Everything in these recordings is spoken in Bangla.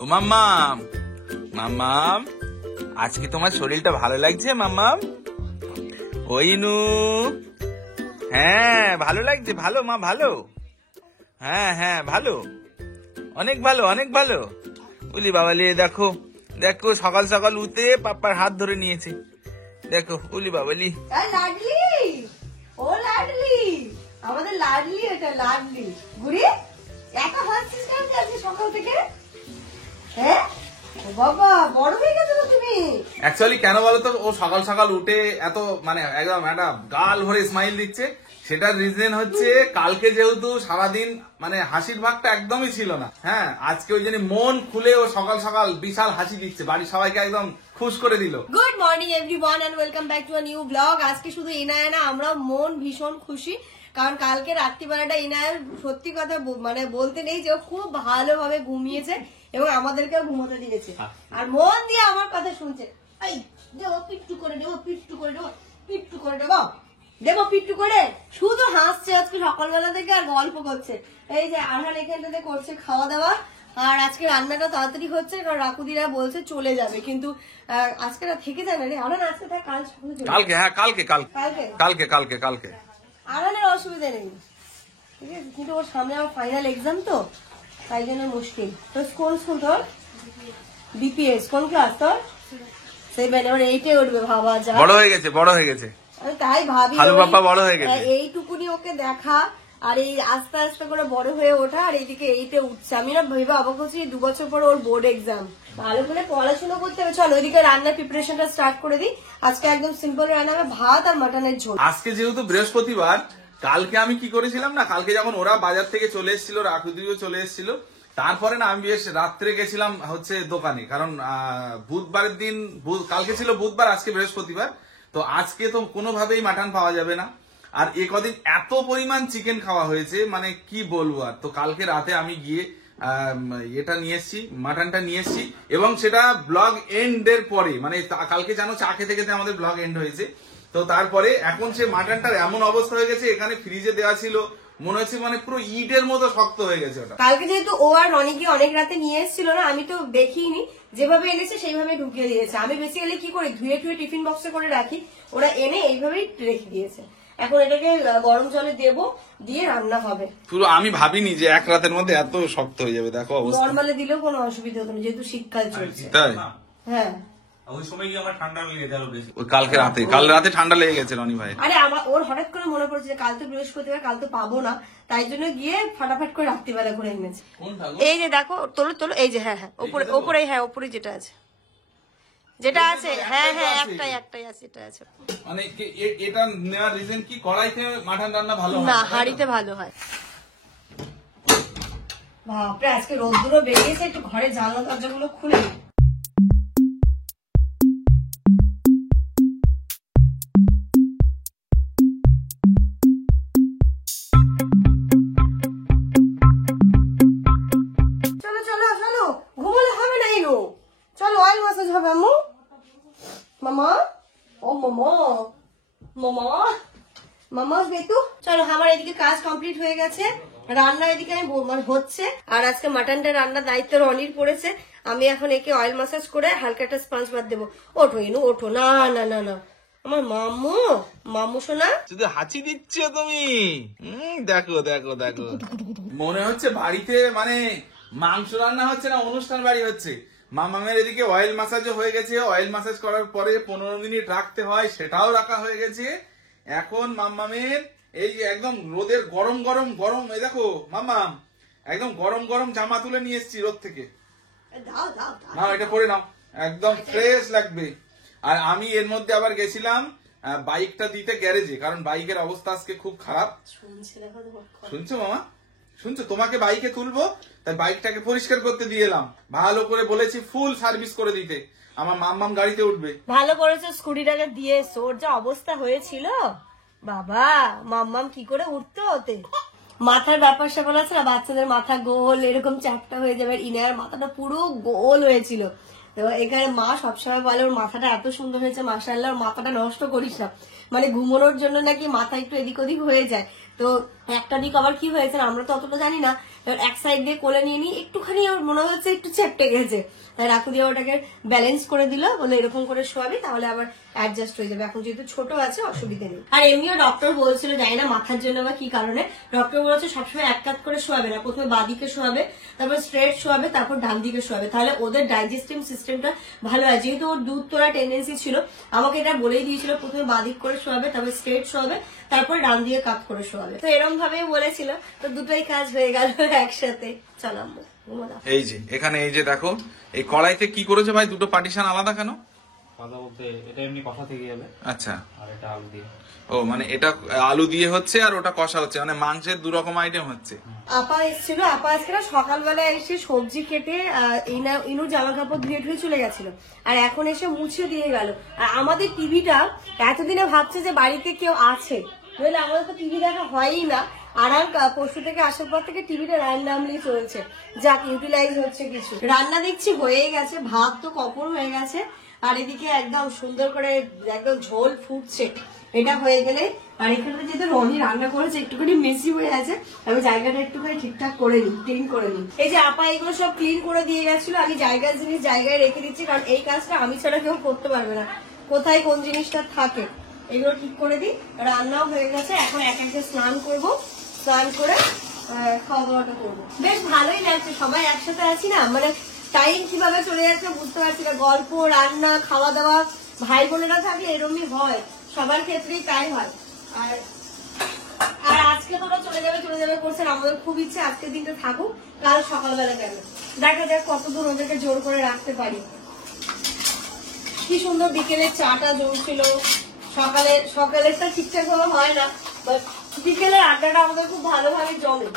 ও মাম্মাম, মাম্মাম, আজকে তোমার শরীরটা ভালো লাগছে মাম্মাম? ওই নু, হ্যাঁ ভালো লাগছে। ভালো মা, ভালো। হ্যাঁ হ্যাঁ ভালো, অনেক ভালো, অনেক ভালো। উলি বাবালি, দেখো দেখো, সকাল সকাল উঠে পাপ্পার হাত ধরে নিয়েছে। দেখো উলি বাবালি। লাডলি, ও লাডলি, আমাদের লাডলি, এটা লাডলি বুড়ি। একা হাসছিস কেন আজকে সকাল থেকে? হ্যাঁ ও বাবা, বড় হয়ে গেছো তো তুমি। অ্যাকচুয়ালি কেন বলতো, ও সকাল সকাল উঠে এত মানে একদম একটা গাল ভরে স্মাইল দিচ্ছে, সেটার রিজন হচ্ছে কালকে যেহেতু সারাদিন মানে হাসির ভাগটা একদমই ছিল না। হ্যাঁ, আজকে ওই জন্য মন খুলে ও সকাল সকাল বিশাল হাসি দিচ্ছে, বাড়ির সবাইকে একদম খুশ করে দিল। Good morning everyone and welcome back to a new blog. আজকে শুধু ইনায়া না, আমরা মন ভীষণ খুশি, কারণ কালকে রাত্রিবেলাটা ইনায়ের সত্যি কথা মানে বলতে নেই যে ও খুব ভালোভাবে ঘুমিয়েছে এবং আমাদেরকেও ঘুমোতে দিয়েছে, আর মন দিয়ে আমার কথা শুনছে। এই দেবো পিট্টু করে দেবো, পিট্টু করে দেবো, পিট্টু করে দেবো, দেবো পিট্টু করে, শুধু হাসছে আজকে সকালবেলা থেকে আর গল্প করছে। এই যে আরহান এখানটাতে করছে খাওয়া দাওয়া, আর আজকে রান্নাটা তাড়াতাড়ি হচ্ছে কারণ রাকুদিরা বলছে চলে যাবে, কিন্তু আজকে না থেকে যাবে রে আরহান, আজকে থাক, কাল সকালে চলে যাবে। কালকে, হ্যাঁ কালকে, কালকে কালকে কালকে কালকে কালকে আরহানের অসুবিধা নেই, ঠিক আছে, কিন্তু ওর সামনে আমার ফাইনাল এক্সাম তো, তাই জন্য মুশকিল। তো কোন স্কুল তোর? বিপিএস। কোন ক্লাস তোর? 7, এবার 8-এ উঠবে, ভাবা যায়। বড় হয়ে গেছে, বড় হয়ে গেছে। আমি তাই ভাবি হালু বাপ্পা বড় হয়ে গেছে। এইটুকুনি ওকে দেখা, আর এই আস্তে আস্তে করে বড় হয়ে ওঠা, আর এইদিকে 8-এ উঠছে। আমি না ভেবে অবাক হচ্ছি 2 বছর পর ওর বোর্ড এক্সাম, ভালো করে পড়াশোনা করতে হবে। চল ওইদিকে রান্নার প্রিপারেশনটা স্টার্ট করে দিই। আজকে একদম সিম্পল রান্না হবে, ভাত আর মাটনের ঝোল। আজকে যেহেতু বৃহস্পতিবার, কালকে আমি কি করেছিলাম না, কালকে যখন ওরা বাজার থেকে চলে এসেছিল, রাকুদিও চলে এসেছিল, তারপরে না আমি বেশ রাত্রে গেছিলাম হচ্ছে দোকানে, কারণ বুধবারের দিন, কালকে ছিল বুধবার, আজকে বৃহস্পতিবার, তো আজকে তো কোনোভাবেই মাটন পাওয়া যাবে না। আর এ কদিন এত পরিমাণ চিকেন খাওয়া হয়েছে, মানে কি বলবো। আর তো কালকে রাতে আমি গিয়ে এটা নিয়ে এসছি, মাটনটা নিয়ে এসছি, এবং সেটা ব্লগ এন্ড এর পরে, মানে কালকে জানো চা খেতে খেতে আমাদের ব্লগ এন্ড হয়েছে। তো তারপরে এখন সে মাটনটার এমন অবস্থা হয়ে গেছে, এখানে ফ্রিজে দেওয়া ছিল, মনে হচ্ছে মানে পুরো ইটের মতো শক্ত হয়ে গেছে ওটা। কালকে যেহেতু ও আর রনিকে অনেক রাতে নিয়ে এসেছিল না, আমি তো দেখিনি, যেভাবে এনেছে সেইভাবে ঢুকিয়ে দিয়েছে। আমি বেসিক্যালি কি করি, ধুয়ে টুয়ে টিফিন বক্সে করে রাখি, ওরা এনে এইভাবেই রেখে দিয়েছে। এখন এটাকে গরম জলে দেবো, দিয়ে রান্না হবে। পুরো আমি ভাবিনি যে এক রাতের মধ্যে এত শক্ত হয়ে যাবে, দেখো অবস্থা। নরমালে দিলেও কোনো অসুবিধা হতো না, যেহেতু শীতকাল চলছে। তাই হ্যাঁ, ওই সময় গিয়ে আমার ঠান্ডা লেগে গেল বেশি। ওই কাল রাতে ঠান্ডা লেগে গেছে রনি ভাই। আরে আমার ওর হঠাৎ করে মনে পড়ছে যে কাল তো বৃহস্পতিবার, কাল তো পাবো না, তাই জন্য গিয়ে ফাটাফাট করে রাত্রিবেলা করে এনেছে। এই যে দেখো, তোলো তোলো, এই যে হ্যাঁ হ্যাঁ, ওপরে ওপরে, হ্যাঁ ওপরে যেটা আছে, যেটা আছে, হ্যাঁ হ্যাঁ একটাই আছে, এটা আছে। মানে এটা নেওয়ার রিজন কি, কড়াইতে মাটন রান্না ভালো হয় না, হাঁড়িতে ভালো হয়। বাপরে, আজকে রোদ্দুরও বেরিয়েছে, একটু ঘরে জানলা দরজাগুলো খুলে দিই। চলো চলো চলো, ঘুমোলে হবে না ইনু, চলো অয়েল ম্যাসাজ হবে। আম্মু, মামা, ও মামা, মামা, মামা বেতু, চলো। আমার এদিকে কাজ কমপ্লিট হয়ে গেছে, রান্না এদিকে আমি মানে হচ্ছে, আর আজকে মাটনটা রান্নার দায়িত্ব রনির পড়েছে। আমি এখন একে অয়েল ম্যাসাজ করে হালকা একটা স্পঞ্জ বাদ দেবো। ওঠো ইনু, ওঠো। না না না না, আমার মাম্মু, মাম্মু শোনা, শুধু হাঁচি দিচ্ছ তুমি। দেখো দেখো দেখো, মনে হচ্ছে বাড়িতে মানে মাংস রান্না হচ্ছে না, অনুষ্ঠান বাড়ি হচ্ছে। মামামের এদিকে অয়েল ম্যাসাজও হয়ে গেছে, অয়েল ম্যাসাজ করার পরে 15 মিনিট রাখতে হয়, সেটাও রাখা হয়ে গেছে। এখন মাম্মামের এই যে একদম রোদের গরম গরম গরম, এই দেখো মাম্মাম, একদম গরম গরম জামা তুলে নিয়ে এসেছি রোদ থেকে। দাও দাও দাও। নাও এটা পরে নাও, একদম ফ্রেশ লাগবে। আর আমি এর মধ্যে আবার গেছিলাম বাইকটা দিতে গ্যারেজে, কারণ বাইকের অবস্থা আজকে খুব খারাপ। শুনছি দেখো তো। শুনছো মামা, শুনছো? তোমাকে বাইকে তুলবো, তাই বাইকটাকে পরিষ্কার করতে দিয়ে এলাম, ভালো করে বলেছি ফুল সার্ভিস করে দিতে। আমার মাম্মাম গাড়িতে উঠবে। ভালো করেছো স্কুটিটাকে দিয়ে এসো, ওর যা অবস্থা হয়েছিল বাবা, মাম্মাম কি করে উঠতো ওতে। মাথার ব্যাপার স্যাপার আছে না, বাচ্চাদের মাথা গোল এরকম চ্যাপটা হয়ে যাবে, ইনার মাথাটা পুরো গোল হয়েছিল। তো এখানে মা সবসময় বলে ওর মাথাটা এত সুন্দর হয়েছে, মাশাআল্লাহ, ওর মাথাটা নষ্ট করিস না। মানে ঘুমানোর জন্য নাকি মাথা একটু এদিক ওদিক হয়ে যায়। তো একটা দিক আবার কি হয়েছে আমরা তো অতটা জানি না, এক সাইড দিয়ে কোলে নিয়ে নিই, একটুখানি ওর মনে হচ্ছে একটু চেপটে গেছে, তাই রাখু দিয়ে ওটাকে ব্যালেন্স করে দিল, বলে এরকম করে শোয়াবি তাহলে আবার অ্যাডজাস্ট হয়ে যাবে, এখন যেহেতু ছোট আছে অসুবিধা নেই। আর এমনিও ডক্টর বলছিল, জানি না মাথার জন্য বা কি কারণে, ডক্টর বলেছে সবসময় এক কাত করে শোয়াবে না, প্রথমে বাঁদিকে শোয়াবে, তারপর স্ট্রেট শোয়াবে, তারপর ডান দিকে শোয়াবে, তাহলে ওদের ডাইজেস্টিভ সিস্টেমটা ভালো হয়। যেহেতু ওর দুধ তোলার টেন্ডেন্সি ছিল, আমাকে এটা বলেই দিয়েছিল প্রথমে বাঁদিক করে শোয়াবে, তারপর স্ট্রেট শোয়াবে, তারপর ডান দিয়ে কাত করে শোয়াবে। তো এরকম ভাবেই বলেছিল, তো দুটোই কাজ হয়ে গেল একসাথে। চলো আম্মু ঘুমোলাম। এই যে এখানে এই যে দেখো এই কড়াইতে কি করেছে ভাই, দুটো পার্টিশন আলাদা কেন? কথা বলতে এটা এমনি কষা থেকে যাবে, আচ্ছা, আর এটা আলু দিয়ে। ও মানে এটা আলু দিয়ে হচ্ছে আর ওটা কষা হচ্ছে, মানে মাংসের দু রকম আইটেম হচ্ছে। আপা এসেছিল, আপা আজকে না সকালবেলা এসে সবজি কেটে ইনুর জামা কাপড় ধুয়ে ধুয়ে চলে গেছিল, আর এখন এসে মুছে দিয়ে গেল। আর আমাদের টিভিটা এতদিনে ভাবছে যে বাড়িতে কেউ আছে, বুঝলে আমাদের তো টিভি দেখা হয়ই না। আর পরশু থেকে আসার পর থেকে টিভিটা র্যান্ডামলি চলছে, যাক ইউটিলাইজ হচ্ছে কিছু। রান্না দেখছি হয়ে গেছে, ভাত তো কখন হয়ে গেছে, আর এদিকে একদম সুন্দর করে একদম ঝোল ফুটছে। এটা হয়ে গেলে, আর এখানে যেহেতু রনি রান্না করেছে একটুখানি মেসি হয়ে আছে, আমি জায়গাটা একটুখানি ঠিকঠাক করে নিই, ক্লিন করে নিই। এই যে আপা এগুলো সব ক্লিন করে দিয়ে গেছিল, আমি জায়গার জিনিস জায়গায় রেখে দিচ্ছি, কারণ এই কাজটা আমি ছাড়া কেউ করতে পারবে না, কোথায় কোন জিনিসটা থাকে এগুলো ঠিক করে দিই। রান্নাও হয়ে গেছে, এখন এক একে স্নান করবো, স্নান করে খাওয়া দাওয়াটা করবো। বেশ ভালোই লাগছে, সবাই একসাথে আছি না, মানে টাইম কিভাবে চলে যাচ্ছে বুঝতে পারছি না, গল্প রান্না খাওয়া দাওয়া, ভাই বোনেরা থাকলে এরমই হয়, সবার ক্ষেত্রেই তাই হয়। আর আজকে তোরা চলে যাবে করছেন, আমাদের খুব ইচ্ছে আজকের দিনটা থাকুক, কাল সকালবেলা যাবে, দেখা যাক কতদূর ওদেরকে জোর করে রাখতে পারি। কি সুন্দর বিকেলের চাটা জমছিল, সকালেরটা ঠিকঠাক ভাবে হয় না, বিকেলের আড্ডাটা আমাদের খুব ভালোভাবে জমে।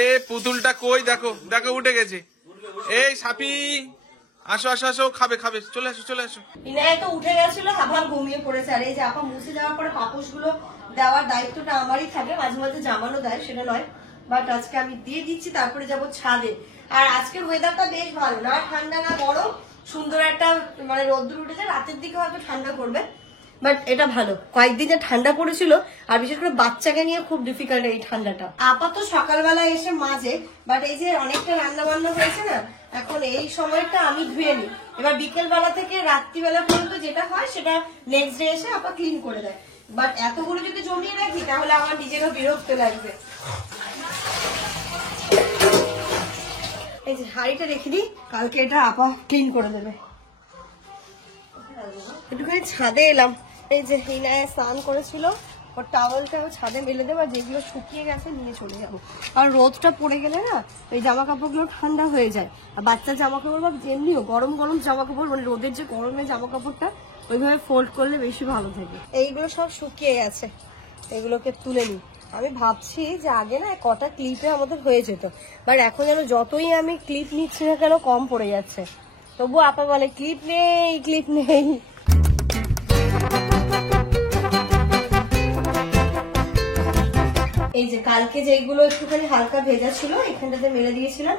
এ পুতুলটা কই, দেখো দেখো উঠে গেছে, এই সাপি আসো আসো আসো, খাবে খাবে, চলে আসো চলে আসো। ইনায় তো উঠে গেছিল, আবার ঘুমিয়ে পড়েছে। আর এই যে আপা মুছে যাওয়ার পরে পাপোশ গুলো দেওয়ার দায়িত্বটা আমারই থাকে, মাঝে মাঝে জামানো দেয় সেটা নয়, বাট আজকে আমি দিয়ে দিচ্ছি, তারপরে যাবো ছাদে। আর আজকের ওয়েদারটা বেশ ভালো, না ঠান্ডা না গরম, সুন্দর একটা মানে রোদ্দুর উঠেছে, রাতের দিকে হয়তো ঠান্ডা করবে, বাট এটা ভালো। কয়েকদিন যে ঠান্ডা পড়েছিল, আর বিশেষ করে বাচ্চাকে নিয়ে খুব ডিফিকাল্ট এই ঠান্ডাটা। আপাতত সকালবেলা এসে মাঝে, বাট এই যে অনেকটা রান্না বান্না হয়েছে না, এখন এই সময়টা আমি ধুয়ে নিই। এবার বিকেল বেলা থেকে রাত্রিবেলা পর্যন্ত যেটা হয় সেটা নেক্সট ডে এসে আপা ক্লিন করে দেয়, বাট এতগুলো যদি জমিয়ে রাখি তাহলে আমার নিজেরও বিরক্ত লাগবে। এই যে হাঁড়িটা রেখে দিই, কালকে এটা আপা ক্লিন করে দেবে। একটুখানি ছাদে এলাম, এই যে হিনায় স্নান করেছিল, ওর টাওয়েলটাও ছাদে মেলে দেবো, যেগুলো শুকিয়ে গেছে নিয়ে চলে যাবো। আর রোদটা পড়ে গেলে না এই জামা কাপড়গুলো ঠান্ডা হয়ে যায়, আর বাচ্চার জামা কাপড় বা যেমনিও গরম গরম জামা কাপড়, মানে রোদের যে গরমের জামা কাপড়টা ওইভাবে ফোল্ড করলে বেশি ভালো থাকে। এইগুলো সব শুকিয়ে গেছে, এগুলোকে তুলে নিই। আমি ভাবছি যে আগে না কটা ক্লিপে আমাদের হয়ে যেত, বাট এখন যেন যতই আমি ক্লিপ নিচ্ছি না কেন কম পড়ে যাচ্ছে। তবু আপা বলে ক্লিপ নেই ক্লিপ নেই। এই যে কালকে যেগুলো একটুখানি হালকা ভেজা ছিল এখানটাতে মেলে দিয়েছিলাম,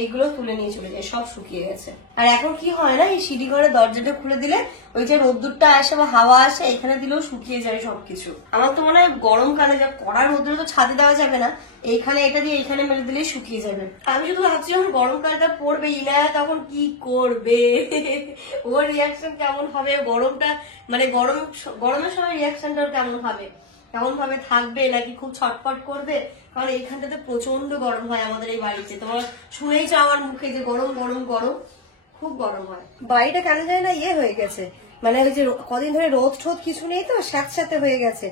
এইগুলো তুলে নিয়ে চলে যায়, সব শুকিয়ে গেছে। আর এখন কি হয় না, এই সিঁড়ি ঘরের দরজাটা খুলে দিলে ওই যে রোদ্দুরটা আসে বা হাওয়া আসে, এখানে দিলেও শুকিয়ে যায় সবকিছু। আমার তো মনে হয় গরমকালে যা কড়া রোদ্দুরে তো ছাদে দেওয়া যাবে না, এইখানে এটা দিয়ে এইখানে মেলে দিলেই শুকিয়ে যাবে। আমি শুধু ভাবছি যখন গরমকালটা পড়বে ইনায়া তখন কি করবে, ওর রিয়াকশন কেমন হবে, গরমটা মানে গরমের সময় রিয়াকশনটা কেমন হবে, কেমন ভাবে থাকবে, নাকি খুব ছটফট করবে, কারণ এইখানটাতে প্রচন্ড গরম হয় আমাদের এই বাড়িতে। তোমার শুনেইছো আমার মুখে যে গরম গরম গরম, খুব গরম হয়। বাড়িটা কেন যায় না ইয়ে হয়ে গেছে, মানে ওই যে কদিন ধরে রোদ ঠোদ কিছু নেই তো, স্যাঁতস্যাঁতে হয়ে গেছে,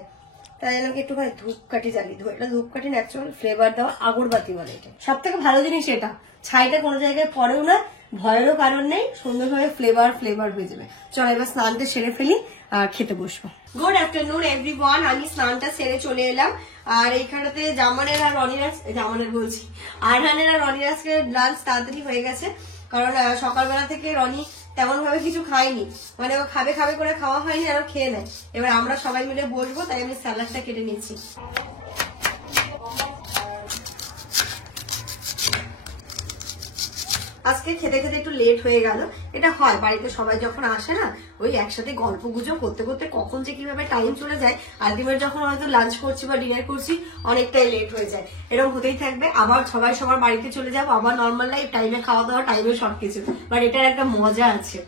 তাই আমাকে একটু ভাই ধূপকাঠি জ্বালিয়ে দেবো। এটা ধূপকাঠি ন্যাচারাল ফ্লেভার দেওয়া আগরবাতি বলে, এটা সব থেকে ভালো জিনিস। এটা ছাইটা কোনো জায়গায় পড়েও না, ভয়েরও কারণ নেই, সুন্দরভাবে ফ্লেভার হয়ে যাবে। চলো এবার স্নানটা সেরে ফেলি আর খেতে বসবো। গুড আফটারনুন এভরিওয়ান, আমি স্নানটা সেরে চলে এলাম। আর এইখানটাতে জামানের আর রনিরাজ, জামানের বলছি আরহানের আর রনিরাজকে লাঞ্চ তাড়াতাড়ি হয়ে গেছে, কারণ সকালবেলা থেকে রনি তেমন ভাবে কিছু খায়নি, মানে ও খাবে খাবে করে খাওয়া হয়নি, আর খেয়ে নেয়। এবার আমরা সবাই মিলে বসবো, তাই আমি স্যালাডটা কেটে নিচ্ছি। আজকে খেতে খেতে একটু লেট হয়ে গেল। এটা হয় বাড়িতে সবাই যখন আসে না, ওই একসাথে গল্প গুজব করতে করতে কখন যে কিভাবে টাইম চলে যায়, আলটিমেট যখন হয়তো লাঞ্চ করছি বা ডিনার করছি অনেকটাই লেট হয়ে যায়। এরকম হতেই থাকবে। আবার সবাই সবার বাড়িতে চলে যাবো, আবার নর্মাল লাইফ, টাইমে খাওয়া দাওয়া, টাইমে সবকিছু। বাট এটার একটা মজা আছে।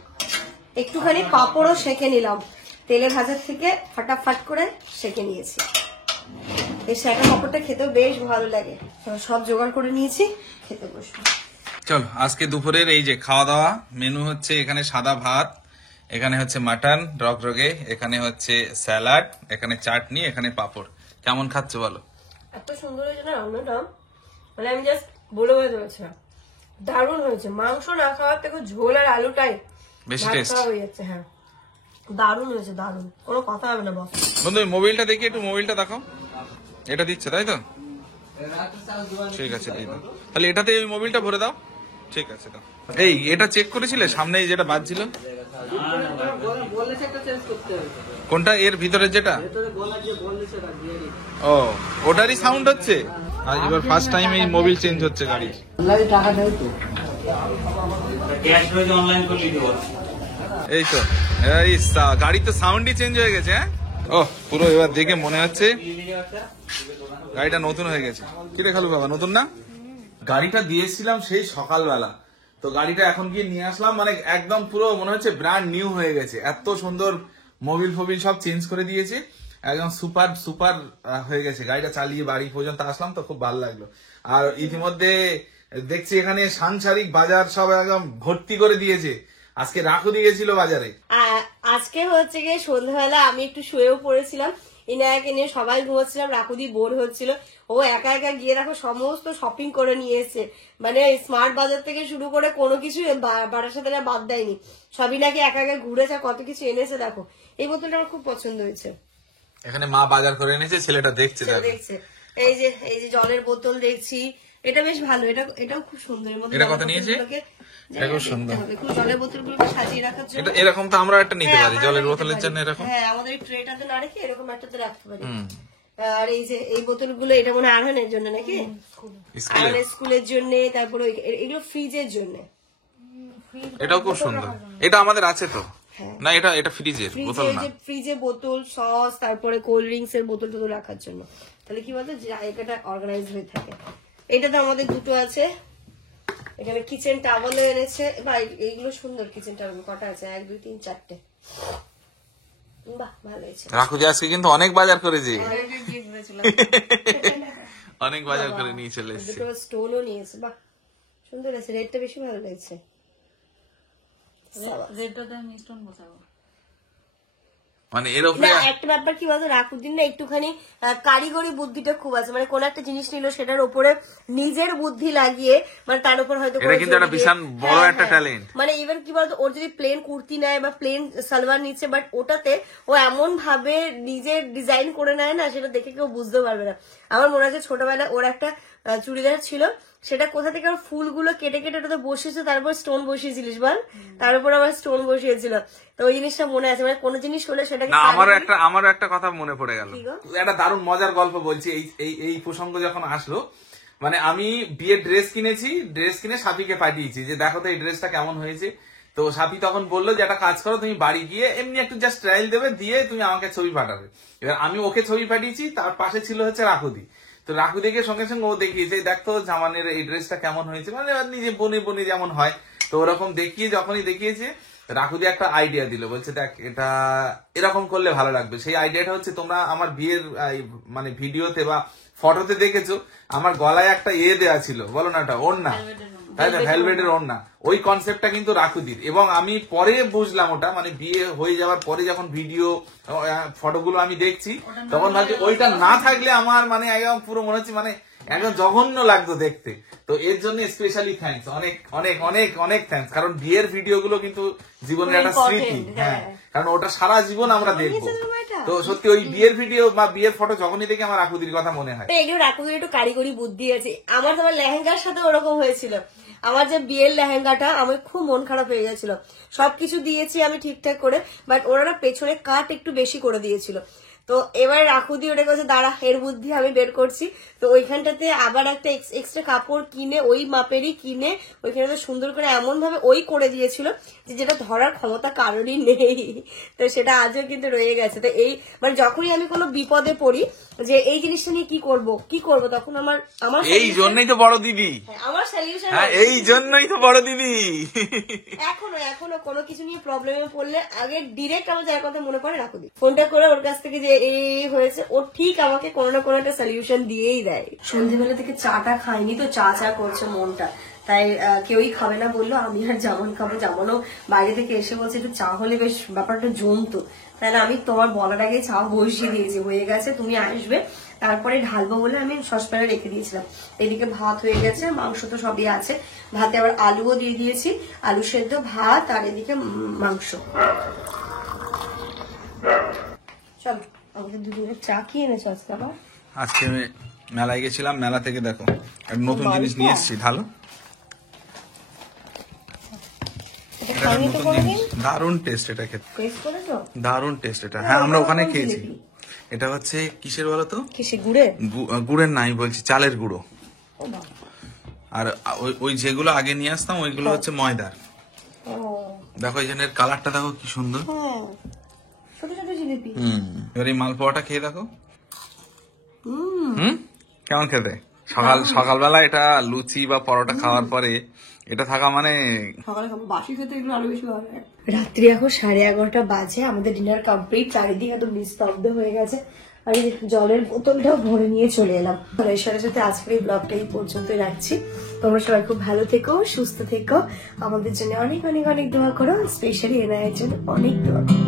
একটুখানি পাঁপড়ও সেঁকে নিলাম, তেলে ভাজার থেকে ফাটাফাট করে সেঁকে নিয়েছি। এই সেঁকা পাঁপড়টা খেতেও বেশ ভালো লাগে। সব জোগাড় করে নিয়েছি, খেতে বসবো। চল আজকে দুপুরের এই যে খাওয়া দাওয়া মেনু হচ্ছে, এখানে সাদা ভাত, এখানে হচ্ছে মাটন রগরগে, এখানে হচ্ছে স্যালাড, এখানে চাটনি, এখানে পাঁপড়। কেমন খাচ্ছ বলো? এত সুন্দর হয়েছে না রান্নাটা, মানে আমি জাস্ট বলে বোঝাতে পারছি না। দারুণ হয়েছে। মাংস না খাওয়ার থেকে ঝোল আর আলুটাই বেশি ভাত টেস্ট। খাওয়া হয়ে যাচ্ছে। হ্যাঁ দারুণ হয়েছে, দারুণ, কোনো কথা হবে না বস। বন্ধু মোবাইলটা দেখি, একটু মোবাইলটা দেখাও। এটা দিচ্ছে তাই তো? ঠিক আছে দিয়ে দাও। তাহলে এটাতে ওই মোবাইলটা ভরে দাও। ঠিক আছে দাও। এই এটা চেক করেছিলে সামনে যেটা বাজছিল? কোনটা? এর ভিতরে যেটা? ও ওটারই সাউন্ড হচ্ছে। আর এবার ফার্স্ট টাইম এই মোবাইল চেঞ্জ হচ্ছে গাড়ির। এই তো এই গাড়ি তো সাউন্ডই চেঞ্জ হয়ে গেছে। হ্যাঁ ও পুরো এবার দেখে মনে হচ্ছে গাড়িটা নতুন হয়ে গেছে। কি রে খালু বাবা, নতুন না? গাড়িটা দিয়েছিলাম সেই সকালবেলা, তো গাড়িটা এখন গিয়ে নিয়ে আসলাম, মানে একদম পুরো মনে হচ্ছে ব্র্যান্ড নিউ হয়ে গেছে। এত সুন্দর মোবিল ফোবিল সব চেঞ্জ করে দিয়েছে, একদম সুপার সুপার হয়ে গেছে। গাড়িটা চালিয়ে বাড়ি পর্যন্ত আসলাম তো খুব ভালো লাগলো। আর ইতিমধ্যে দেখছি এখানে সাংসারিক বাজার সব একদম ভর্তি করে দিয়েছে। আজকে রাখুদি গেছিল বাজারে। আজকে হচ্ছে গিয়ে সন্ধ্যাবেলা আমি একটু শুয়েও পড়েছিলাম, ইনায়াকে নিয়ে সবাই ঘুমোচ্ছিলাম। রাকুদি বোর হচ্ছিল, ও একা একা গিয়ে দেখো সমস্ত শপিং করে নিয়ে এসছে। মানে স্মার্ট বাজার থেকে শুরু করে কোনো কিছু বাড়ার সাথে বাদ দেয়নি, সবই নাকি একা একা ঘুরেছে, কত কিছু এনেছে। দেখো এই বোতলটা আমার খুব পছন্দ হয়েছে। এখানে মা বাজার করে এনেছে, ছেলেটা দেখছে। দেখছে এই যে জলের বোতল দেখছি, এটা বেশ ভালো, এটাও খুব সুন্দর। এর মধ্যে এটা কত নিয়েছে? খুব সুন্দর। জলের বোতলগুলোকে সাজিয়ে রাখার জন্য এরকম তো আমরা একটা নিতে পারি জলের বোতলের জন্য। এরকম হ্যাঁ আমাদের এই ট্রেটাতে না রেখে এরকম একটাতে রাখতে পারি। আর এই যে এই বোতলগুলো, এটা মনে হয় আরহানের জন্য নাকি? আরহানের স্কুলের জন্য, তারপরে এগুলো ফ্রিজের জন্য। এটাও খুব সুন্দর। এটা আমাদের আছে তো না? এটা ফ্রিজের বোতল না? ফ্রিজে বোতল, সস, তারপরে কোল্ড ড্রিঙ্কস এর বোতল টোতল রাখার জন্য। তাহলে কি বলতো জায়গাটা অর্গানাইজ হয়ে থাকে। এটাতে আমাদের দুটো আছে। এখানে কিচেন টাওয়েল এনেছে, ভাই এইগুলো সুন্দর। কিচেন টাওয়েল কটা আছে? 1 2 3 4টে। বাহ ভালো হয়েছে। রাখুদি আজকে কিন্তু অনেক বাজার করেছে, অনেক বাজার করে নিয়ে চলে এসেছে। দুটো স্টোনও নিয়েছে, বাহ সুন্দর আছে। রেটটা বেশি ভালো লাগছে। মানে এর উপরে একটা ব্যাপার কি বলতো, রাকুদ্দিন না একটুখানি কারিগরি বুদ্ধিটা খুব আছে। মানে কোন একটা জিনিস নিল, সেটার উপরে নিজের বুদ্ধি লাগিয়ে, মানে তার উপর হয়তো এটা কিন্তু একটা বিশাল বড় একটা ট্যালেন্ট। মানে ইভেন কি বলতো, ওর যদি প্লেন কুর্তি নেয় বা প্লেন সালোয়ার নিচ্ছে, বাট ওটাতে ও এমন ভাবে নিজের ডিজাইন করে নেয় না, সেটা দেখে কেউ বুঝতে পারবে না। আমার মনে আছে ছোটবেলায় ওর একটা চুড়িদার ছিল, সেটা কোথা থেকে ওর ফুলগুলো কেটে কেটে ওটাতে বসিয়েছে, তারপর স্টোন বসিয়েছিলিস বল, তার উপর আবার স্টোন বসিয়েছিল। তো ওই জিনিসটা মনে আছে। মানে কোন জিনিস হলে সেটাকে আমারও একটা কথা মনে পড়ে গেল। একটা দারুণ মজার গল্প বলছি। এই প্রসঙ্গ যখন আসলো, মানে আমি বিয়ের ড্রেস কিনেছি, ড্রেস কিনে সাপিকে পাঠিয়েছি যে দেখো তো এই ড্রেসটা কেমন হয়েছে। তো সাপি তখন বললো যে একটা কাজ করো, তুমি বাড়ি গিয়ে এমনি একটু জাস্ট ট্রায়াল দেবে, দিয়ে তুমি আমাকে ছবি পাঠাবে। এবার আমি ওকে ছবি পাঠিয়েছি, তার পাশে ছিল হচ্ছে রাকুদি। তো রাকুদিকে সঙ্গে সঙ্গে ও দেখিয়েছে দেখতো জামানের এই ড্রেসটা কেমন হয়েছে, মানে নিজে বনে বনে যেমন হয়। তো ওরকম দেখিয়ে যখনই দেখিয়েছে, রাকুদি একটা আইডিয়া দিল, বলছে দেখ এটা এরকম করলে ভালো লাগবে। সেই আইডিয়াটা হচ্ছে, তোমরা আমার বিয়ের মানে ভিডিওতে বা ফটোতে দেখেছো আমার গলায় একটা দেওয়া ছিল, বলো না, ওটা ওড়না, তাই না? ভেলভেটের ওড়না। ওই কনসেপ্টটা কিন্তু রাকুদির। এবং আমি পরে বুঝলাম ওটা, মানে বিয়ে হয়ে যাওয়ার পরে যখন ভিডিও ফটোগুলো আমি দেখছি, তখন ভাবছি ওইটা না থাকলে আমার মানে একদম পুরো মনে হচ্ছে মানে একদম জঘন্য লাগতো দেখতে। তো এর জন্য স্পেশালি থ্যাঙ্কস, অনেক অনেক অনেক অনেক থ্যাঙ্কস। কারণ বিয়ের ভিডিওগুলো কিন্তু জীবনের একটা স্মৃতি। হ্যাঁ, কারণ ওটা সারা জীবন আমরা দেখবো। তো সত্যি ওই বিয়ের ভিডিও বা বিয়ের ফটো যখনই দেখি আমার রাকুদির কথা মনে হয়। এগুলো রাকুদির একটু কারিগরি বুদ্ধি আছে। আমার তোমার লেহেঙ্গার সাথে ওরকম হয়েছিল। আমার যে বিয়ের লেহেঙ্গাটা, আমার খুব মন খারাপ হয়ে গেছিল। সবকিছু দিয়েছি আমি ঠিকঠাক করে, বাট ওরা পেছনে কাট একটু বেশি করে দিয়েছিল। তো এবার রাখুদি ওটা কাছে দাঁড়া, এর বুদ্ধি আমি বের করছি। তো ওইখানটাতে আবার একটা এক্সট্রা কাপড় কিনে ওই মাপেরই কিনে ওইখানে সুন্দর করে এমন ভাবে ওই করে দিয়েছিল যে যেটা ধরার ক্ষমতা কারোরই নেই। তো সেটা আজও কিন্তু রয়ে গেছে। তো এই মানে যখনই আমি কোনো বিপদে পড়ি যে এই জিনিসটা নিয়ে কি করব তখন আমার এই জন্যই তো বড় দিদি, আমার সলিউশন, হ্যাঁ এই জন্যই তো বড় দিদি। এখনো কোনো কিছু নিয়ে প্রবলেমে পড়লে আগে ডিরেক্ট আমার যার কথা মনে পড়ে রাখুদি, ফোনটা করে ওর কাছ থেকে যে এই হয়েছে, ও ঠিক আমাকে কোনো না কোনো একটা সলিউশন দিয়েই দেয়। সন্ধ্যেবেলা থেকে চাটা খাইনি তো চা করছে মনটা, তাই কেউই খাবে না বললো, আমি আর যেমন খাবো। যেমনও বাইরে থেকে এসে বলছে একটু চা হলে বেশ ব্যাপারটা জমতো, তাই না আমি তোমার বলার আগে চা বসিয়ে দিয়েছি, হয়ে গেছে, তুমি আসবে তারপরে ঢালবো বলে আমি সসপ্যানে রেখে দিয়েছিলাম। এদিকে ভাত হয়ে গেছে, মাংস তো সবই আছে, ভাতে আবার আলুও দিয়ে দিয়েছি, আলু সেদ্ধ, ভাত, আর এদিকে মাংস। চল আমাদের দুজনের চা কি এনেছো আজকে আবার? আজকে মেলায় গেছিলাম, মেলা থেকে দেখো একটা নতুন জিনিস নিয়ে এসেছি, ঢালো। দারুণ টেস্ট এটা খেতে, দারুণ টেস্ট এটা। হ্যাঁ আমরা ওখানে খেয়েছি। এটা হচ্ছে কিসের বলতো? গুড়ের নাই বলছি, চালের গুঁড়ো। আর ওই যেগুলো আগে নিয়ে আসতাম ওইগুলো হচ্ছে ময়দার। দেখো এখানের কালারটা দেখো কি সুন্দর। ছোট ছোট জিলিপি। এবার এই মালপোয়াটা খেয়ে দেখো। কেমন খেতে? সকালবেলা এটা লুচি বা পরোটা খাওয়ার পরে এটা থাকা মানে সকালে খাবো, বাসি খেতে এগুলো আরো বেশি ভালো লাগে। রাত্রি এখন 11:30 বাজে, আমাদের ডিনার কমপ্লিট, চারিদিকে একদম নিস্তব্ধ হয়ে গেছে। আর এই জলের বোতলটাও ভরে নিয়ে চলে এলাম। এর সাথে সাথে আজকের এই ব্লগটা এই পর্যন্তই রাখছি। তোমরা সবাই খুব ভালো থেকো, সুস্থ থেকো, আমাদের জন্য অনেক অনেক অনেক দোয়া করো, স্পেশালি এনআইয়ের জন্য অনেক দোয়া করো।